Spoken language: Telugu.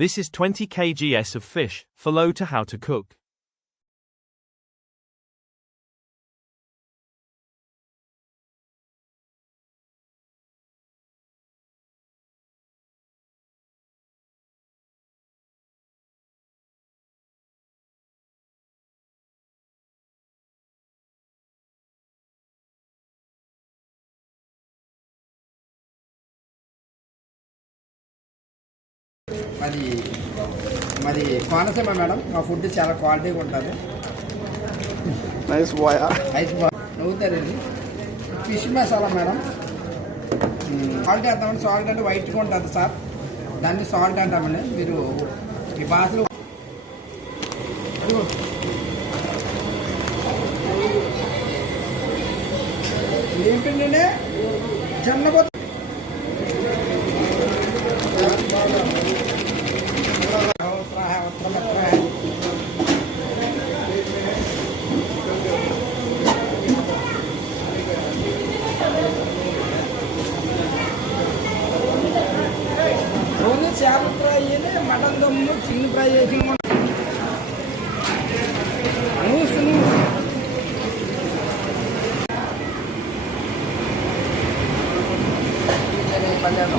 This is 20 kgs of fish. Follow to how to cook. మరి కోనసీమ మేడం, మా ఫుడ్ చాలా క్వాలిటీగా ఉంటుంది. Nice boy. నైస్ బాయ్ నవ్వుతారండి. ఫిష్ మసాలా మేడం, సాల్ట్ వేద్దామండి. సాల్ట్ అంటే వైట్గా ఉంటుంది సార్, దాన్ని సాల్ట్ అంటామండి. మీరు ఈ భాషలో ఏంటండి చిన్నపోతే ఓన్లీ చేప ఫ్రై, మటన్ దమ్ము, చికెన్ ఫ్రై చేసి పల్లెలో